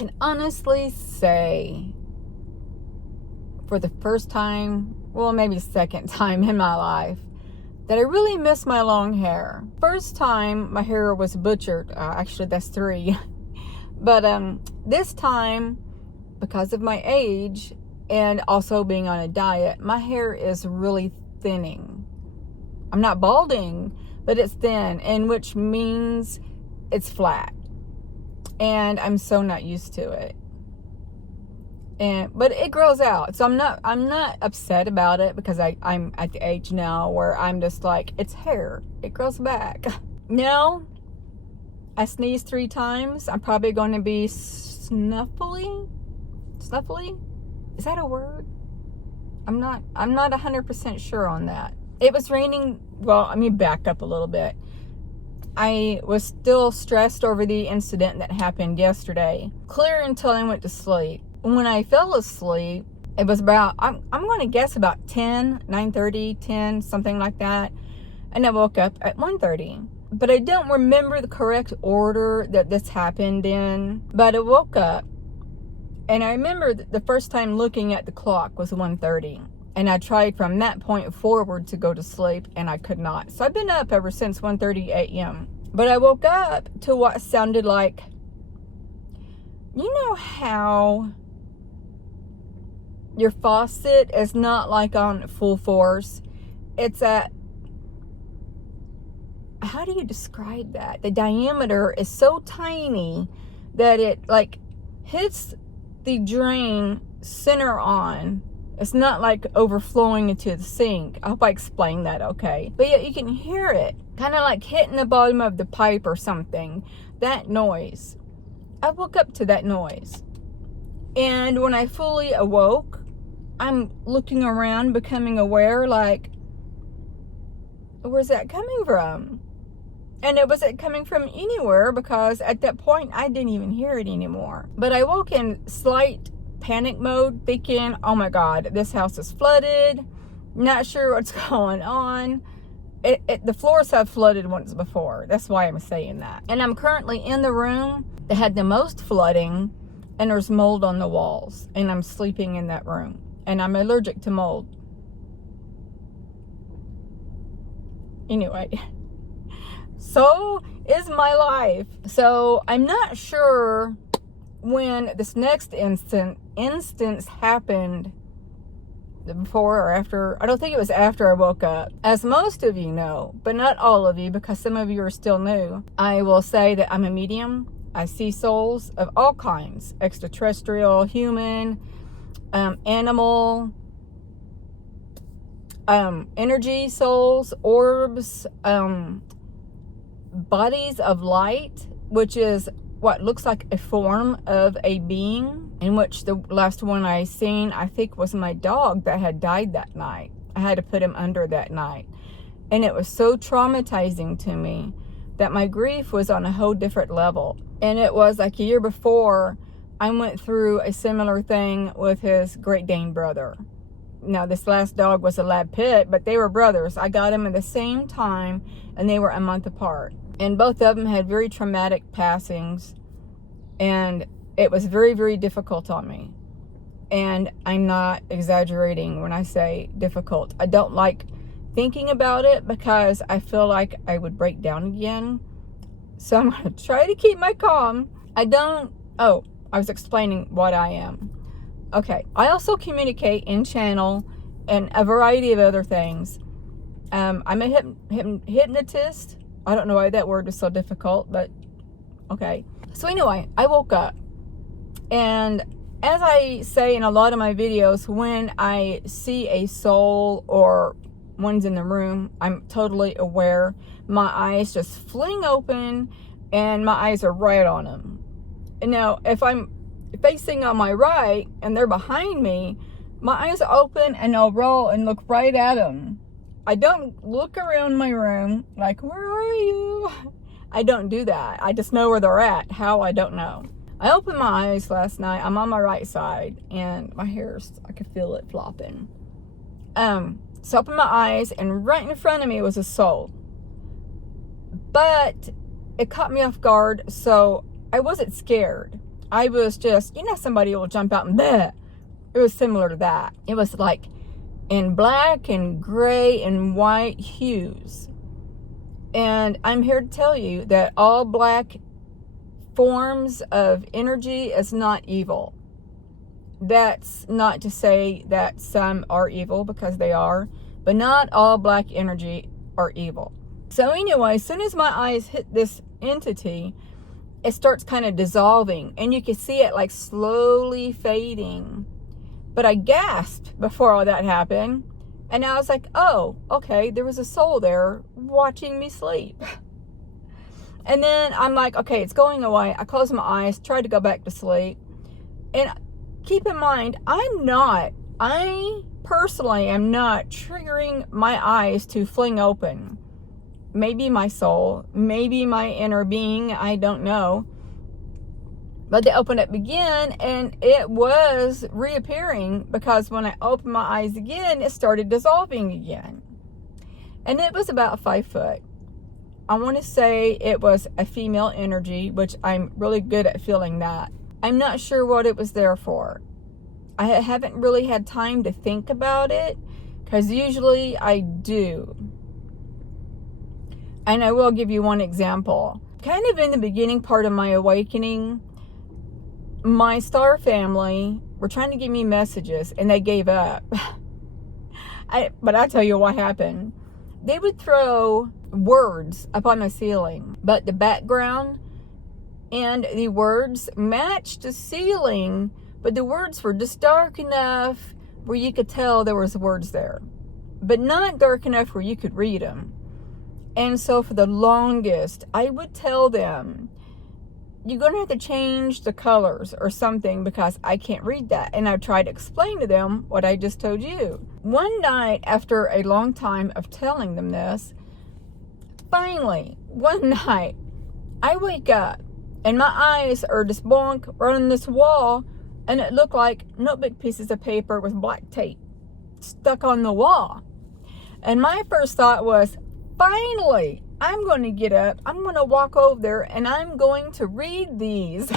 can honestly say for the first time, well, maybe second time in my life, that I really miss my long hair. First time my hair was butchered. Actually, that's 3. But this time, because of my age and also being on a diet, my hair is really thinning. I'm not balding, but it's thin, and which means it's flat. And I'm so not used to it. But it grows out, so I'm not upset about it, because I'm at the age now where I'm just like, it's hair, it grows back. Now I sneeze 3 times, I'm probably going to be snuffly. Is that a word? I'm not 100% sure on that. It was raining. Well, let me back up a little bit. I was still stressed over the incident that happened yesterday, clear until I went to sleep. When I fell asleep, it was about, I'm going to guess about 9:30, 10, something like that. And I woke up at 1:30. But I don't remember the correct order that this happened in. But I woke up, and I remember the first time looking at the clock was 1:30. And I tried from that point forward to go to sleep, and I could not. So I've been up ever since 1:30 a.m. But I woke up to what sounded like, you know how your faucet is not like on full force? It's at, how do you describe that? The diameter is so tiny that it like hits the drain center on. It's not like overflowing into the sink. I hope I explained that okay. But yeah, you can hear it kind of like hitting the bottom of the pipe or something. That noise. I woke up to that noise. And when I fully awoke, I'm looking around, becoming aware, like, where's that coming from? And it wasn't coming from anywhere, because at that point, I didn't even hear it anymore. But I woke in slight panic mode, thinking, oh my God, this house is flooded. Not sure what's going on. The floors have flooded once before. That's why I'm saying that. And I'm currently in the room that had the most flooding, and there's mold on the walls. And I'm sleeping in that room. And I'm allergic to mold. Anyway, so is my life. So I'm not sure when this next instance happened, before or after. I don't think it was after I woke up. As most of you know, but not all of you, because some of you are still new, I will say that I'm a medium. I see souls of all kinds: extraterrestrial, human, animal, energy souls, orbs, bodies of light, which is what looks like a form of a being, in which the last one I seen, I think, was my dog that had died that night. I had to put him under that night. And it was so traumatizing to me that my grief was on a whole different level. And it was like a year before, I went through a similar thing with his Great Dane brother. Now, this last dog was a lab pit, but they were brothers. I got them at the same time, and they were a month apart. And both of them had very traumatic passings, and it was very, very difficult on me. And I'm not exaggerating when I say difficult. I don't like thinking about it, because I feel like I would break down again. So I'm going to try to keep my calm. I was explaining what I am. Okay, I also communicate in channel and a variety of other things. I'm a hypnotist. I don't know why that word is so difficult, but okay. So anyway, I woke up, and as I say in a lot of my videos, when I see a soul or one's in the room, I'm totally aware. My eyes just fling open, and my eyes are right on them. And now, if I'm facing on my right and they're behind me, my eyes are open and I'll roll and look right at them. I don't look around my room like, where are you? I don't do that. I just know where they're at. How, I don't know. I opened my eyes last night. I'm on my right side, and my hair's, I could feel it flopping. So I opened my eyes, and right in front of me was a soul. But it caught me off guard, so I wasn't scared. I was just, somebody will jump out and bleh. It was similar to that. It was like in black and gray and white hues. And I'm here to tell you that all black forms of energy is not evil. That's not to say that some are evil, because they are, but not all black energy are evil. So anyway, as soon as my eyes hit this entity, it starts kind of dissolving, and you can see it like slowly fading. But I gasped before all that happened, and I was like, oh, okay, there was a soul there watching me sleep. And then I'm like, okay, it's going away. I closed my eyes, tried to go back to sleep. And keep in mind, I personally am not triggering my eyes to fling open. Maybe my soul, maybe my inner being, I don't know. But they opened up again, and it was reappearing, because when I opened my eyes again, it started dissolving again. And it was about 5 foot. I want to say it was a female energy, which I'm really good at feeling that. I'm not sure what it was there for. I haven't really had time to think about it, because usually I do. And I will give you one example. Kind of in the beginning part of my awakening, my star family were trying to give me messages, and they gave up. But I'll tell you what happened. They would throw words up on the ceiling, but the background and the words matched the ceiling, but the words were just dark enough where you could tell there was words there, but not dark enough where you could read them. And so for the longest, I would tell them, you're going to have to change the colors or something, because I can't read that. And I tried to explain to them what I just told you. One night, after a long time of telling them this, finally, one night, I wake up and my eyes are just bonk right on this wall, and it looked like notebook pieces of paper with black tape stuck on the wall. And my first thought was, finally, I'm going to get up, I'm going to walk over there, and I'm going to read these.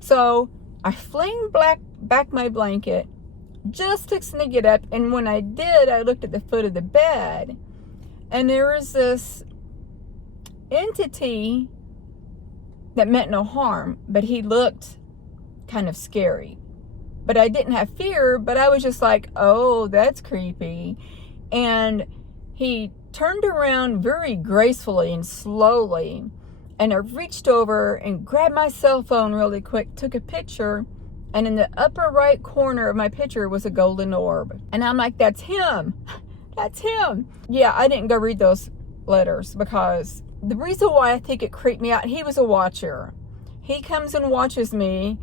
So I fling back my blanket, just fixing to get up, and when I did, I looked at the foot of the bed, and there was this entity that meant no harm, but he looked kind of scary. But I didn't have fear, but I was just like, oh, that's creepy. And he turned around very gracefully and slowly, and I reached over and grabbed my cell phone really quick, took a picture, and in the upper right corner of my picture was a golden orb. And I'm like, that's him. That's him. Yeah, I didn't go read those letters, because the reason why I think it creeped me out, he was a watcher. He comes and watches me,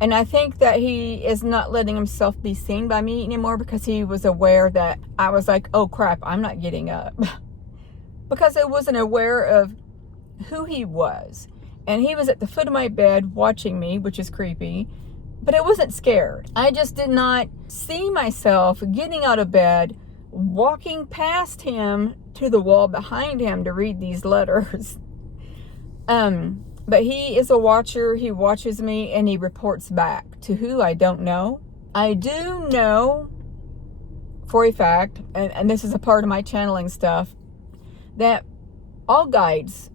and I think that he is not letting himself be seen by me anymore, because he was aware that I was like, oh crap, I'm not getting up. Because I wasn't aware of who he was. And he was at the foot of my bed watching me, which is creepy, but I wasn't scared. I just did not see myself getting out of bed, walking past him to the wall behind him to read these letters. But he is a watcher. He watches me, and he reports back to who I don't know. I do know for a fact, and this is a part of my channeling stuff, that all guides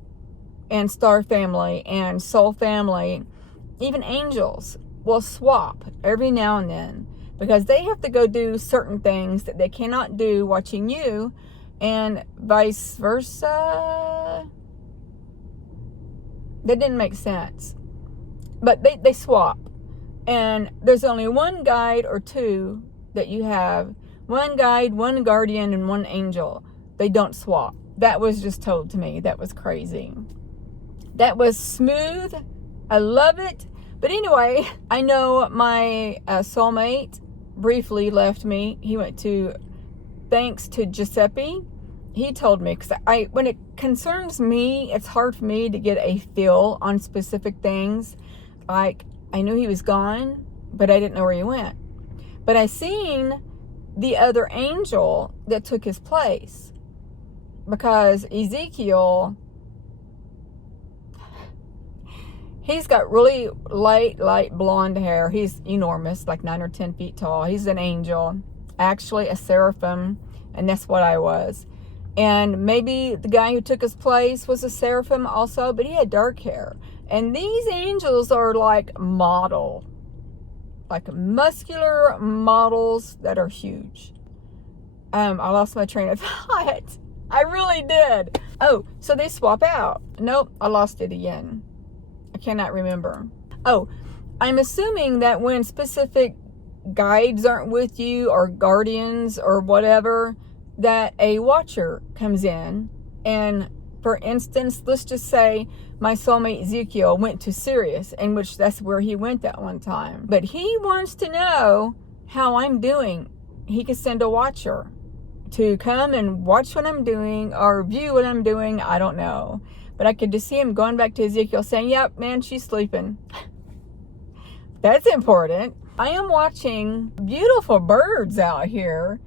and star family and soul family, even angels, will swap every now and then, because they have to go do certain things that they cannot do watching you, and vice versa. That didn't make sense. But they swap. And there's only one guide or two that you have. One guide, one guardian, and one angel. They don't swap. That was just told to me. That was crazy. That was smooth. I love it. But anyway, I know my soulmate briefly left me. He went to, thanks to Giuseppe. He told me, because when it concerns me, it's hard for me to get a feel on specific things. Like, I knew he was gone, but I didn't know where he went. But I seen the other angel that took his place, because Ezekiel, He's got really light blonde hair. He's enormous, like 9 or 10 feet tall. He's an angel, actually a seraphim, and that's what I was. And maybe the guy who took his place was a seraphim also, but he had dark hair. And these angels are like muscular models that are huge. I lost my train of thought. I really did. Oh, so they swap out. Nope, I lost it again. I cannot remember. Oh, I'm assuming that when specific guides aren't with you or guardians or whatever, that a watcher comes in. And for instance, let's just say my soulmate Ezekiel went to Sirius, in which that's where he went that one time. But he wants to know how I'm doing. He could send a watcher to come and watch what I'm doing or view what I'm doing. I don't know. But I could just see him going back to Ezekiel saying, yep, man, she's sleeping. That's important. I am watching beautiful birds out here.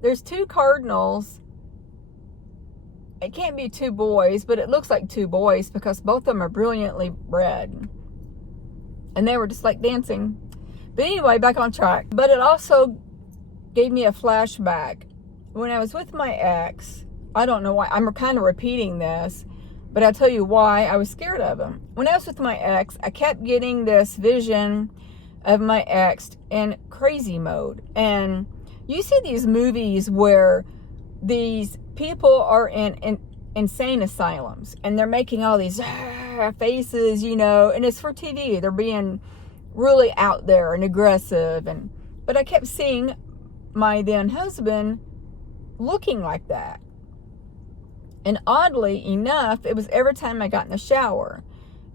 There's 2 cardinals. It can't be 2 boys, but it looks like 2 boys because both of them are brilliantly red. And they were just like dancing. But anyway, back on track. But it also gave me a flashback. When I was with my ex, I don't know why, I'm kind of repeating this, but I'll tell you why I was scared of him. When I was with my ex, I kept getting this vision of my ex in crazy mode. And you see these movies where these people are in insane asylums and they're making all these faces, you know, and it's for TV. They're being really out there and aggressive. But I kept seeing my then husband looking like that. And oddly enough, it was every time I got in the shower.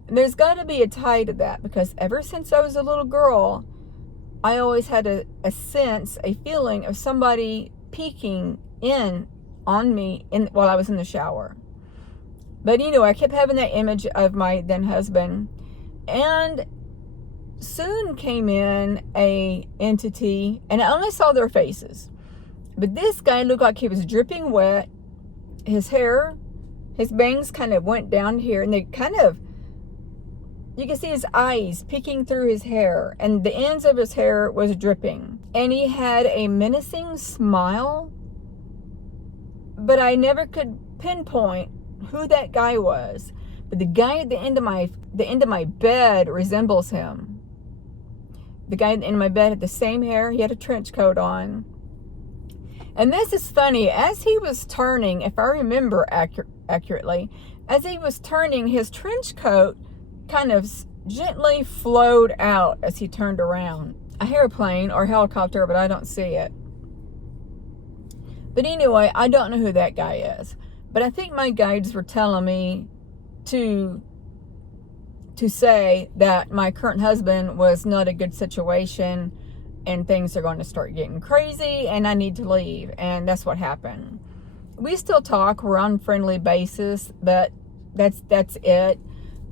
And there's got to be a tie to that because ever since I was a little girl, I always had a sense, a feeling of somebody peeking in on me while I was in the shower. But I kept having that image of my then husband. And soon came in a entity, and I only saw their faces. But this guy looked like he was dripping wet. His hair, his bangs kind of went down here, and they you can see his eyes peeking through his hair, and the ends of his hair was dripping. And he had a menacing smile, but I never could pinpoint who that guy was. But the guy at the end of my bed resembles him. The guy at the end of my bed had the same hair. He had a trench coat on. And this is funny. As he was turning, if I remember accurately, as he was turning, his trench coat kind of gently flowed out as he turned around. A airplane or helicopter, but I don't see it. But anyway, I don't know who that guy is. But I think my guides were telling me to say that my current husband was not a good situation and things are going to start getting crazy and I need to leave. And that's what happened. We still talk. We're on friendly basis, but that's it.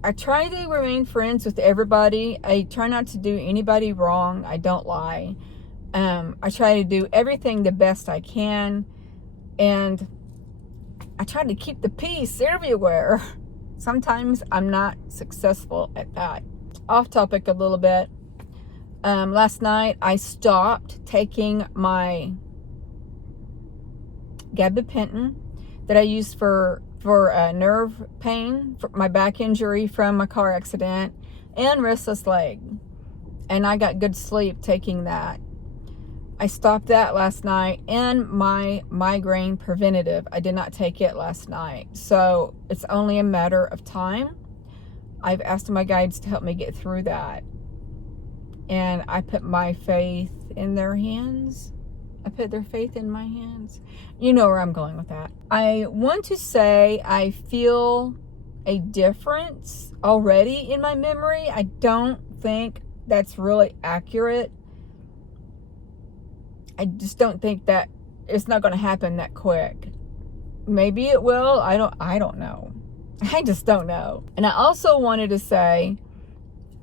I try to remain friends with everybody. I try not to do anybody wrong. I don't lie. I try to do everything the best I can. And I try to keep the peace everywhere. Sometimes I'm not successful at that. Off topic a little bit. Last night I stopped taking my gabapentin that I used for nerve pain, for my back injury from my car accident, and restless leg. And I got good sleep taking that. I stopped that last night, and my migraine preventative. I did not take it last night. So it's only a matter of time. I've asked my guides to help me get through that. And I put my faith in their hands. I put their faith in my hands. You know where I'm going with that. I want to say I feel a difference already in my memory. I don't think that's really accurate. I just don't think that it's not going to happen that quick. Maybe it will. I don't know. I just don't know. And I also wanted to say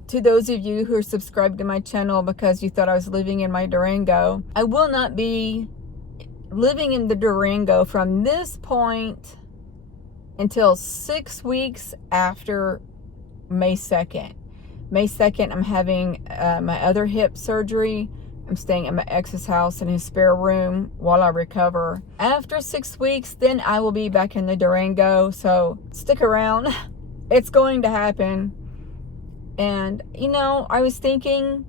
to those of you who are subscribed to my channel because you thought I was living in my Durango, I will not be living in the Durango from this point until 6 weeks after May 2nd. May 2nd, I'm having my other hip surgery. I'm staying at my ex's house in his spare room while I recover. After 6 weeks, then I will be back in the Durango. So stick around. It's going to happen. And, you know, I was thinking,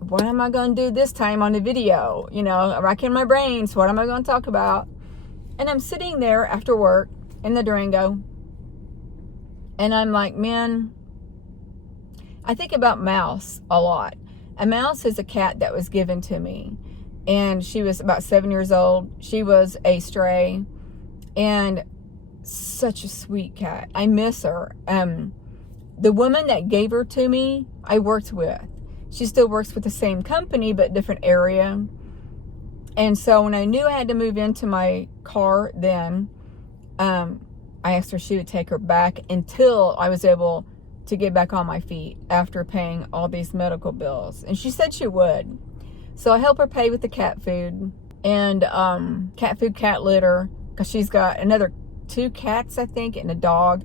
what am I going to do this time on the video? You know, racking my brains. What am I going to talk about? And I'm sitting there after work in the Durango. And I'm like, man, I think about Mouse a lot. A Mouse is a cat that was given to me. And she was about 7 years old. She was a stray. And such a sweet cat. I miss her. The woman that gave her to me, I worked with. She still works with the same company, but different area. And so when I knew I had to move into my car then, I asked her if she would take her back until I was able to get back on my feet after paying all these medical bills. And she said she would. So I help her pay with the cat food and cat food, cat litter, because she's got another 2 cats, I think, and a dog.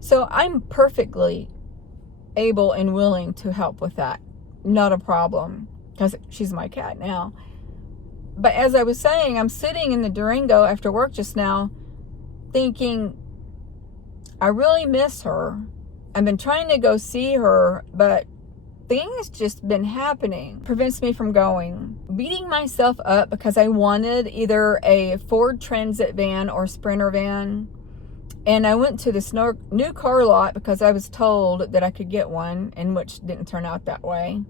So I'm perfectly able and willing to help with that. Not a problem, because she's my cat now. But as I was saying, I'm sitting in the Durango after work just now thinking, I really miss her. I've been trying to go see her, but things just been happening. Prevents me from going. Beating myself up because I wanted either a Ford Transit van or Sprinter van. And I went to this new car lot because I was told that I could get one, and which didn't turn out that way.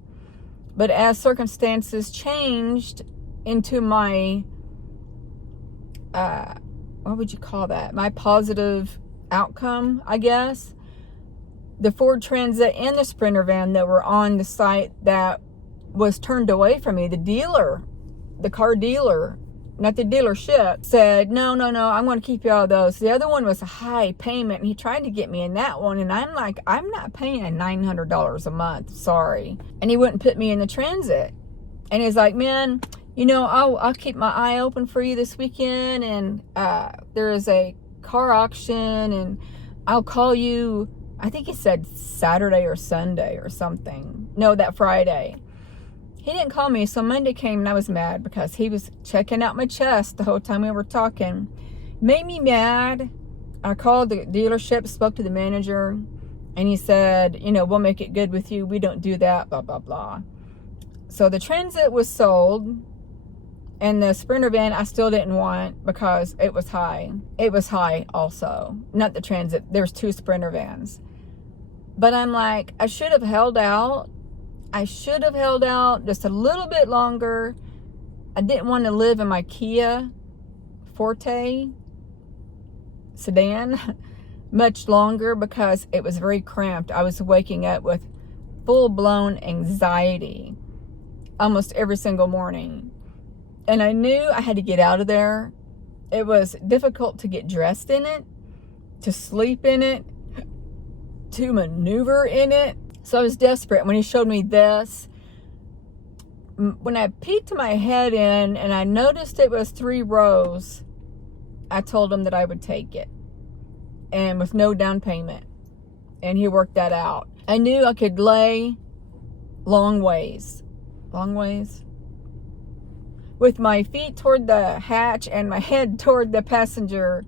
But as circumstances changed into my, what would you call that? My positive outcome, I guess. The Ford Transit and the Sprinter van that were on the site that was turned away from me, the dealer, the car dealer, not the dealership, said, no, I'm going to keep you all of those. The other one was a high payment, and he tried to get me in that one, and I'm like, I'm not paying $900 a month, sorry. And he wouldn't put me in the Transit. And he's like, man, you know, I'll keep my eye open for you this weekend, and there is a car auction, and I'll call you, I think he said Saturday or Sunday or something. No, that Friday. He didn't call me, so Monday came and I was mad because he was checking out my chest the whole time we were talking. Made me mad. I called the dealership, spoke to the manager, and he said, you know, we'll make it good with you. We don't do that, blah, blah, blah. So the Transit was sold, and the Sprinter van I still didn't want because it was high. It was high also. Not the Transit. There's 2 Sprinter vans. But I'm like, I should have held out. I should have held out just a little bit longer. I didn't want to live in my Kia Forte sedan much longer because it was very cramped. I was waking up with full-blown anxiety almost every single morning. And I knew I had to get out of there. It was difficult to get dressed in it, to sleep in it, to maneuver in it. So I was desperate when he showed me this. When I peeked my head in and I noticed it was 3 rows, I told him that I would take it. And with no down payment. And he worked that out. I knew I could lay long ways. Long ways? With my feet toward the hatch and my head toward the passenger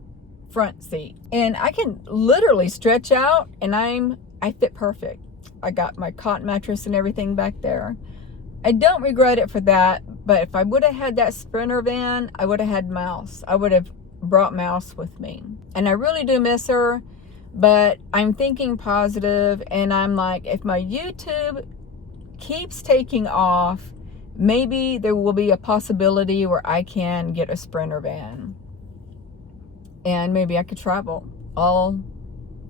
front seat. And I can literally stretch out, and I fit perfect. I got my cot mattress and everything back there. I don't regret it for that, but if I would have had that Sprinter van, I would have had Mouse. I would have brought Mouse with me. And I really do miss her, but I'm thinking positive, and I'm like, if my YouTube keeps taking off, maybe there will be a possibility where I can get a Sprinter van. And maybe I could travel all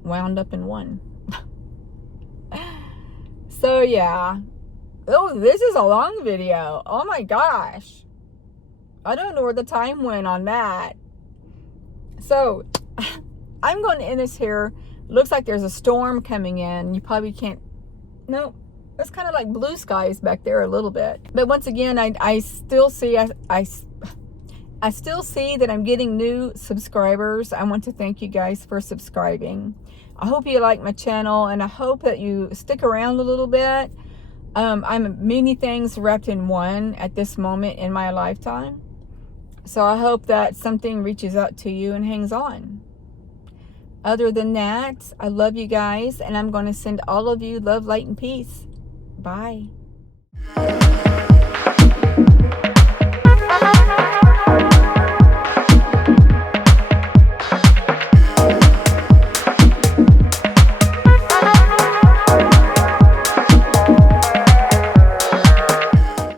wound up in one. So yeah. Oh, this is a long video. Oh my gosh. I don't know where the time went on that. So I'm going to end this here. Looks like there's a storm coming in. You probably can't. No, it's kind of like blue skies back there a little bit. But once again, I still see, I still see that I'm getting new subscribers. I want to thank you guys for subscribing. I hope you like my channel, and I hope that you stick around a little bit. I'm many things wrapped in one at this moment in my lifetime. So I hope that something reaches out to you and hangs on. Other than that, I love you guys, and I'm going to send all of you love, light, and peace. Bye.